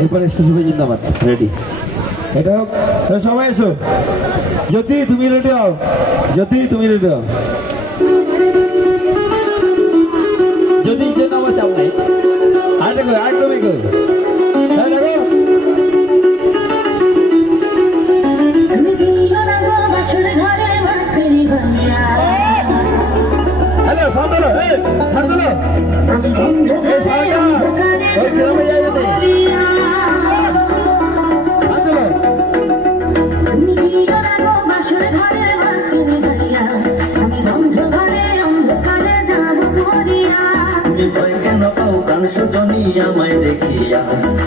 এরপরে শ্বশুর জিন্দাবাদ রেডি। এটা হোক, সবাই এসো। জ্যোতি তুমি রেডি হও, জ্যোতি তুমি রেডি হও। যদি যে নামা চাও নাই আর দেখো আর তুমি কই হ্যালো ফাঁদলো ফাঁদলো আমায় দেখিয়া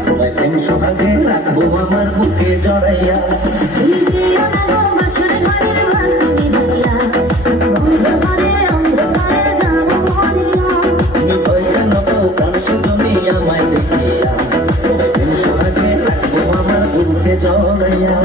তোমায় প্রেম সোহাগে রাখবো আমার বুকে জড়াইয়া তুমি ভয় কেন পাও প্রাণ সুজনী আমায় দেখিয়া তোমায় প্রেম সোহাগে রাখবো আমার বুকে জড়াইয়া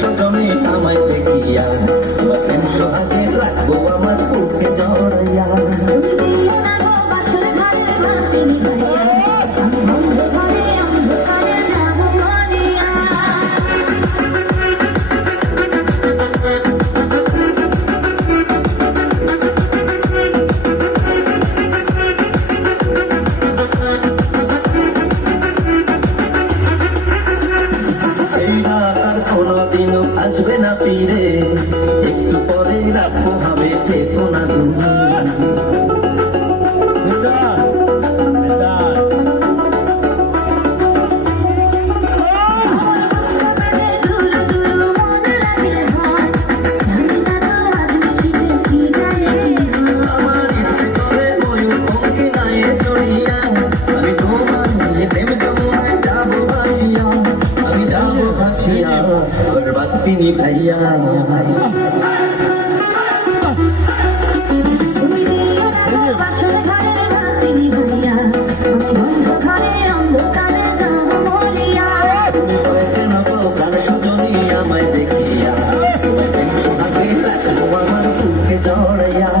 সজনী আমায় দেখিয়া তোমার প্রেম সোহাগে রাখবো আমার বুকে জড়াইয়া আসবে না ফিরে একটু পরে রাখবো হবে থেকো না তুমি আমার ইচ্ছে করে ময়ূর পঙ্খে গায়ে চড়িয়া আমি তোমার নিয়ে প্রেম যমুনায় যাবো ভাসিয়া আমি যাবো ভাসিয়া তিনি ভাইয়া আমায় দেখিয়া তোমায় প্রেম সোহাগে রাখবো আমার বুকে জড়াইয়া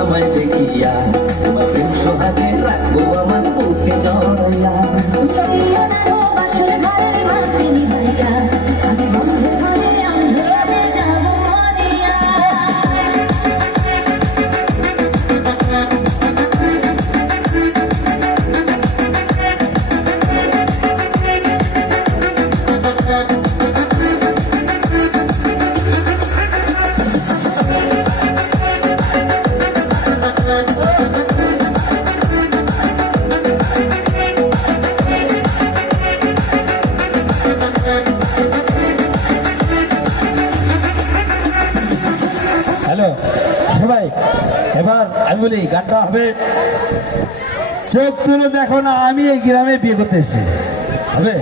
আমায় দেখিয়া তোমার প্রেম সোহাগে রাখবো আমার বুকে জড়াইয়া হ্যালো সবাই, এবার আমি বলি গানটা হবে চোখ তুলে দেখো না, আমি এই গ্রামে বিয়ে করতে এসেছি। হবে?